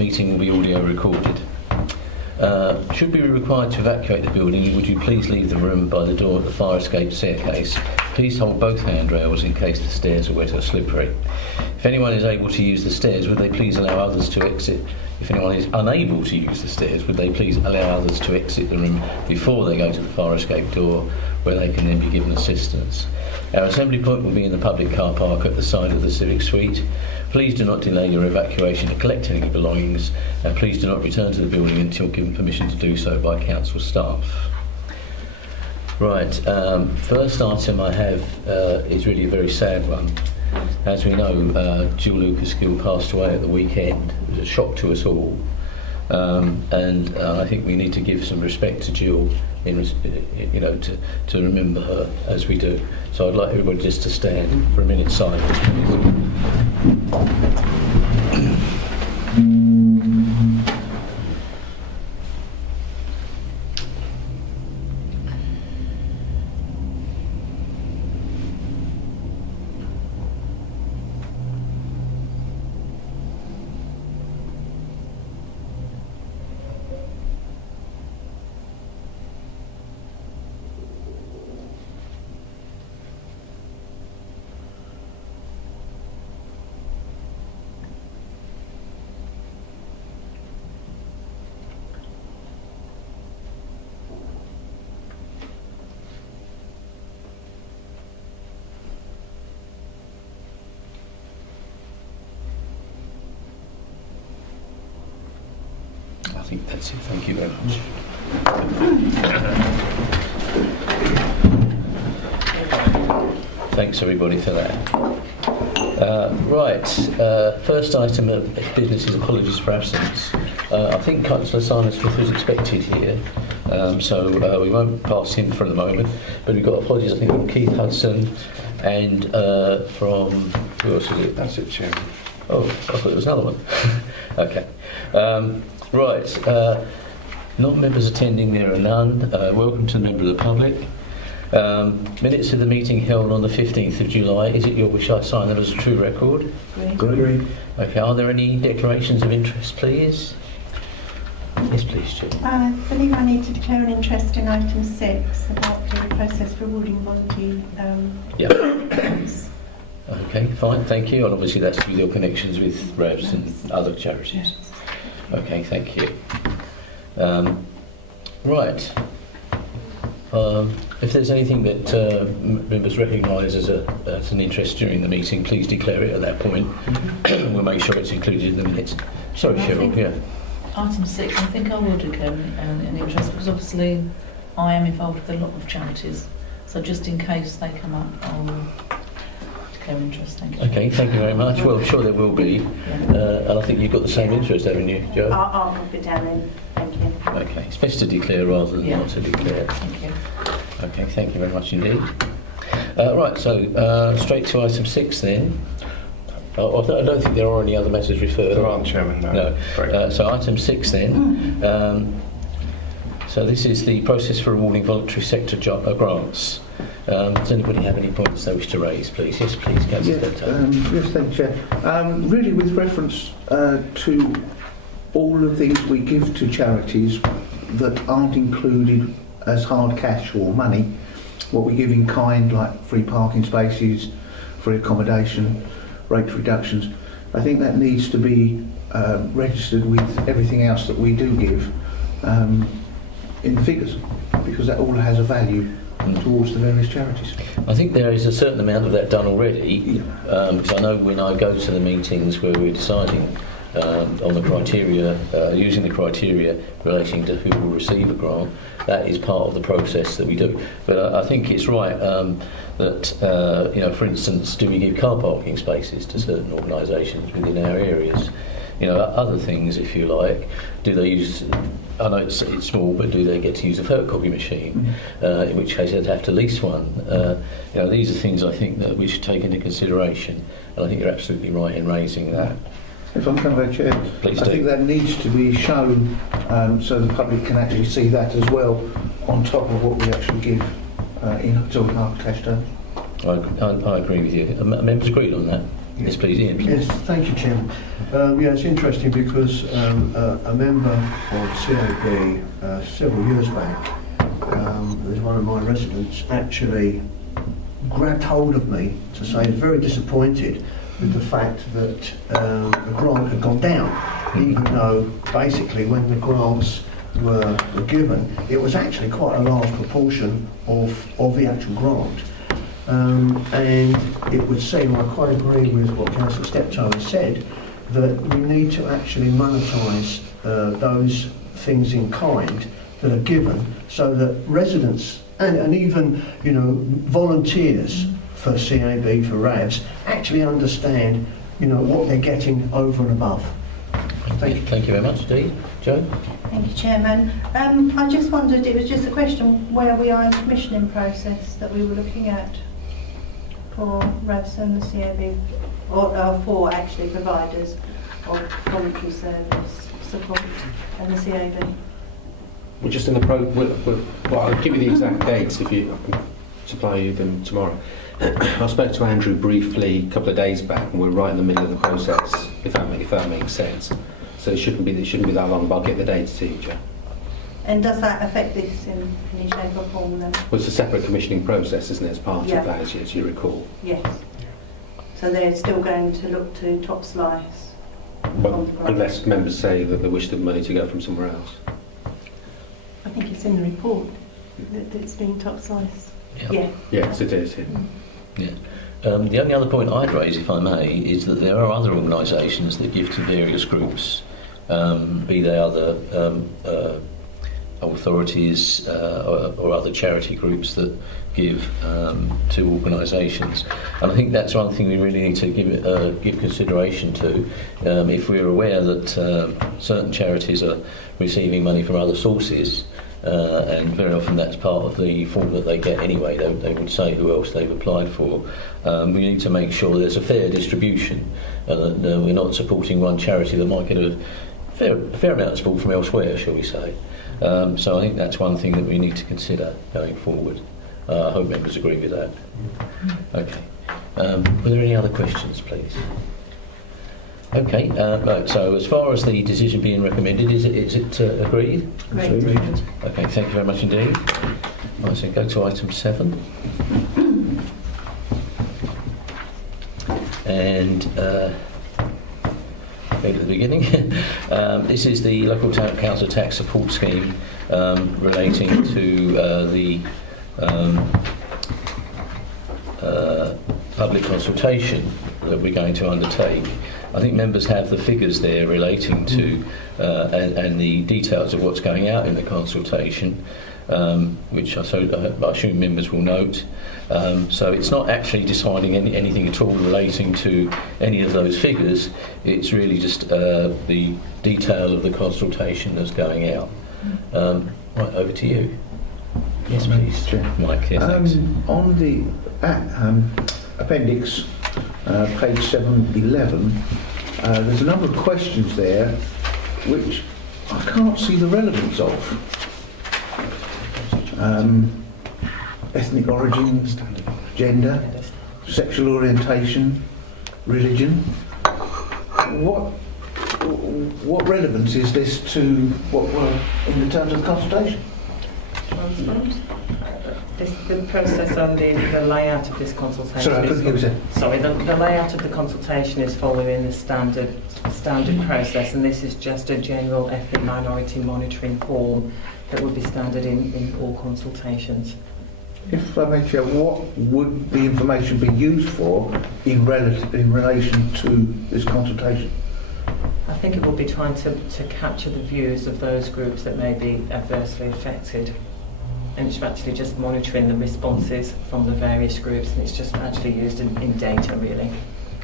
meeting will be audio recorded. Should we be required to evacuate the building, would you please leave the room by the door at the fire escape staircase? Please hold both handrails in case the stairs are wet or slippery. If anyone is able to use the stairs, would they please allow others to exit? If anyone is unable to use the stairs, would they please allow others to exit the room before they go to the fire escape door, where they can then be given assistance? Our assembly point will be in the public car park at the side of the Civic Suite. Please do not delay your evacuation to collect any belongings, and please do not return to the building until given permission to do so by council staff. Right, first item I have is really a very sad one. As we know, Jill Lucas-Gill passed away at the weekend. It was a shock to us all, and I think we need to give some respect to Jill, to remember her as we do. So I'd like everybody just to stand for a minute silence, please. I think that's it. Thank you very much. Thanks everybody for that. First item of business is apologies for absence. I think Councillor Simon-Smith was expected here, so we won't pass him for the moment, but we've got apologies I think from Keith Hudson and from, who else is it? That's it, Chairman. Oh, I thought there was another one. Okay. Non-members attending, there are none. Welcome to the member of the public. Minutes of the meeting held on the 15th of July. Is it your wish I sign them as a true record? Agree. Okay, are there any declarations of interest, please? Yes, please, Jim. I believe I need to declare an interest in item 6 about the process for awarding voluntary grants. Okay, fine, thank you. And obviously that's with your connections with REVs and other charities. Yes. Okay, thank you. If there's anything that members recognise as an interest during the meeting, please declare it at that point. We'll make sure it's included in the minutes. Sorry, Cheryl, yeah. Item 6, I think I will declare an interest because obviously I am involved with a lot of charities. So just in case they come up, I will declare interest. Thank you. Okay, thank you very much. Well, I'm sure there will be. And I think you've got the same interest, haven't you, Jo? I'll pop it down then. Thank you. Okay, it's best to declare rather than not to declare. Thank you. Okay, thank you very much indeed. Straight to item 6 then. I don't think there are any other matters referred. There aren't, Chairman, no. So item 6 then. So this is the process for awarding voluntary sector grants. Does anybody have any points they wish to raise, please? Yes, please, Councillor. Yes, thank you, Chair. Really with reference to all of things we give to charities that aren't included as hard cash or money, what we give in kind, like free parking spaces, free accommodation, rate reductions, I think that needs to be registered with everything else that we do give in the figures, because that all has a value towards the various charities. I think there is a certain amount of that done already, because I know when I go to the meetings where we're deciding on the criteria, using the criteria relating to who will receive a grant, that is part of the process that we do. But I think it's right that, for instance, do we give car parking spaces to certain organisations within our areas? Other things, if you like, do they use, I know it's small, but do they get to use a photocopy machine? In which case they'd have to lease one. These are things I think that we should take into consideration, and I think you're absolutely right in raising that. If I'm coming back, Chair, Please I think that needs to be shown so the public can actually see that as well, on top of what we actually give in hard cash terms. I agree with you. Members agreed on that? Yes, please, Ian. Yes, thank you, Chairman. Yeah, it's interesting because a member of CAB several years back, there's one of my residents actually grabbed hold of me to say he's very disappointed with the fact that the grant had gone down, even though basically when the grants were given, it was actually quite a large proportion of the actual grant. And it would seem, I quite agree with what Councillor Steptoe has said, that we need to actually monetise those things in kind that are given, so that residents and even volunteers for CAB, for RAVs, actually understand what they're getting over and above. Thank you. Thank you very much, Dee. Joe? Thank you, Chairman. I just wondered, it was just a question where we are in the commissioning process that we were looking at for RAVs and the CAB, or for actually providers of voluntary service support and the CAB. We're just in the well, I'll give you the exact dates if you I can supply you them tomorrow. I spoke to Andrew briefly a couple of days back, and we're right in the middle of the process, if that makes sense. So it shouldn't be that long, but I'll get the dates to you, Joe. And does that affect this in any shape or form then? Well, it's a separate commissioning process, isn't it, as part of that, as you recall? Yes. So they're still going to look to top slice? Well, unless members say that they wish the money to go from somewhere else. I think it's in the report that it's been top slice. Yeah. Yes, it is. Yeah. The only other point I'd raise, if I may, is that there are other organisations that give to various groups, be they other authorities or other charity groups that give to organisations. And I think that's one thing we really need to give consideration to. If we're aware that certain charities are receiving money from other sources, and very often that's part of the form that they get anyway, they would say who else they've applied for. We need to make sure there's a fair distribution, and that we're not supporting one charity that might get a fair amount of support from elsewhere, shall we say. So I think that's one thing that we need to consider going forward. I hope members agree with that. Okay. Were there any other questions, please? Okay. Right. So as far as the decision being recommended, is it agreed? Agreed. Okay. Thank you very much indeed. Right, so go to item 7. And go to the beginning. This is the Local Council Tax Support Scheme relating to the public consultation that we're going to undertake. I think members have the figures there relating to and the details of what's going out in the consultation, which I assume members will note. So it's not actually deciding anything at all relating to any of those figures. It's really just the detail of the consultation that's going out. Right, over to you. Yes, please. Chair. Mike, yeah, thanks. On the appendix, page 711, there's a number of questions there which I can't see the relevance of. Ethnic origin, gender, sexual orientation, religion. What relevance is this to what were in the terms of the consultation? The process on the layout of this consultation. Sorry, I couldn't hear you say. Sorry, the layout of the consultation is following the standard process, and this is just a general ethnic minority monitoring form that would be standard in all consultations. If I may share, what would the information be used for in relation to this consultation? I think it will be trying to capture the views of those groups that may be adversely affected. And it's actually just monitoring the responses from the various groups, and it's just actually used in data, really.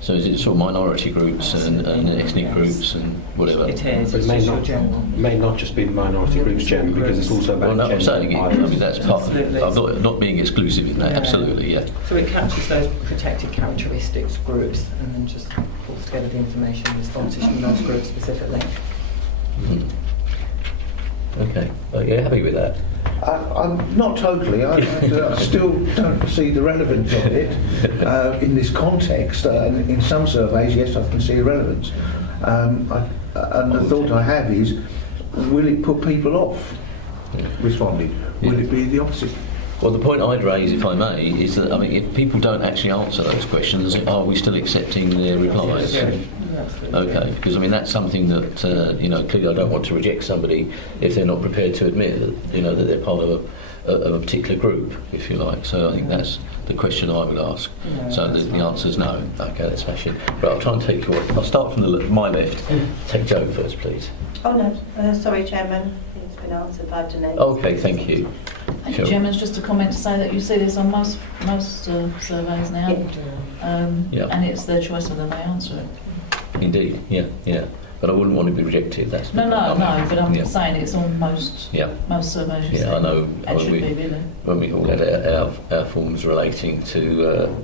So is it sort of minority groups and ethnic groups and whatever? It is. But it may not just be the minority groups, Jen, because it's also about Well, no, I'm saying it. I mean, that's part of it. Absolutely. I'm not being exclusive in that, Yeah. absolutely, yeah. So it captures those protected characteristics groups and then just pulls together the information and responses from those groups specifically. Okay. Well, you're happy with that? I'm not totally. I still don't see the relevance of it in this context. In some surveys, yes, I can see the relevance. And the thought I have is, will it put people off responding? Will it be the opposite? Well, the point I'd raise, if I may, is that, I mean, if people don't actually answer those questions, are we still accepting their replies? Okay, because I mean that's something that you know, clearly I don't want to reject somebody if they're not prepared to admit that, you know, that they're part of a particular group, if you like. So I think that's the question I would ask. So the answer is no. Okay, let's smash it. But I'll try and take your. I'll start from my left. Take Joe first, please. Oh no, sorry, Chairman. It's been answered by Denise. Okay, thank you. Thank you, Chairman. Just a comment to say that you see this on most surveys now, and it's their choice whether they answer it. Indeed, yeah. But I wouldn't want to be rejected. That's No, but I'm saying it's on most surveys. Yeah, I know. It should be, really. When we all had our forms relating to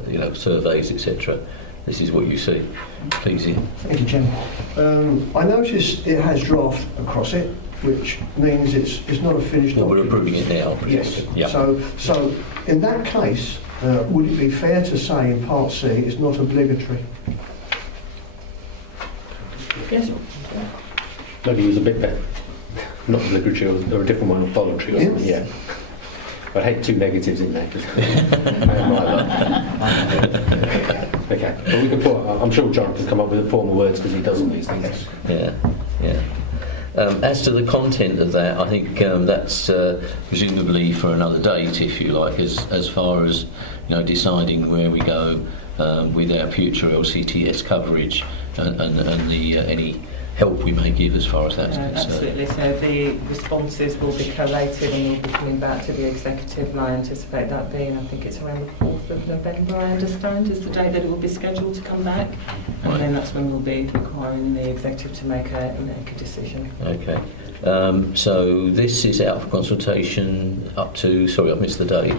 you know, surveys, etc., this is what you see. Please, Ian. Thank you, Chairman. I noticed it has draft across it, which means it's not a finished Well, we're document. approving it now. Yes. Yeah. So in that case, would it be fair to say in Part C it's not obligatory? Yes. Maybe use a bit better. Not obligatory or a different one, or voluntary or something, yeah. I hate two negatives in there. Okay, but we can put, I'm sure John can come up with formal words because he does all these things. Yeah. As to the content of that, I think that's presumably for another date, if you like, as far as, you know, deciding where we go with our future LCTS coverage and the any help we may give as far as that's concerned. Absolutely. So the responses will be collated and will be coming back to the executive, and I anticipate that being, I think it's around the 4th of November, I understand, is the date that it will be scheduled to come back. And then that's when we'll be requiring the executive to make a decision. Okay. So this is out for consultation up to, sorry, I've missed the date.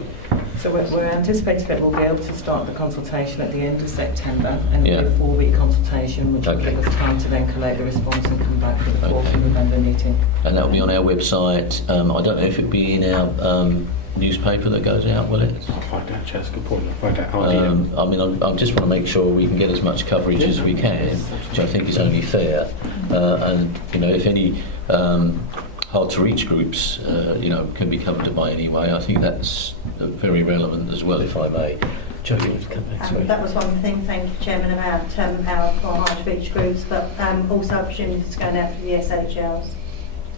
So we're anticipating that we'll be able to start the consultation at the end of September, and it'll be a 4-week consultation, which will give us time to then collate the response and come back for the 4th of November meeting. And that'll be on our website. I don't know if it'll be in our newspaper that goes out, will it? I'll find out, Chaz, good point. I'll find out. I mean, I just want to make sure we can get as much coverage as we can, which I think is only fair. And, you know, if any hard to reach groups, you know, can be covered by any way, I think that's very relevant as well, if I may. Jo, you want to come back? Sorry. That was one thing, thank you, Chairman, about our hard to reach groups, but also I presume it's going out for the SHLs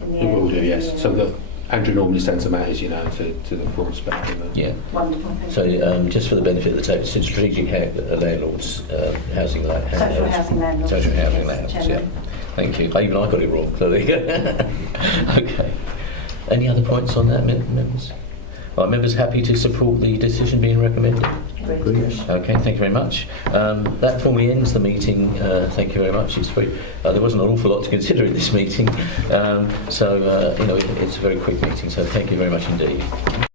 in the We will end. do, yes. So that Andrew normally sends them out, as you know, to the full spectrum. Yeah. Wonderful, thank So you. just for the benefit of the table, strategic landlords, housing landlords. Social housing landlords. Social housing Yes, landlords, yeah. Chairman. Thank you. Even I got it wrong, clearly. Okay. Any other points on that, members? Are members happy to support the decision being recommended? Yes. Okay, thank you very much. That formally ends the meeting. Thank you very much. It's very, there wasn't an awful lot to consider in this meeting, so you know, it's a very quick meeting. So thank you very much indeed.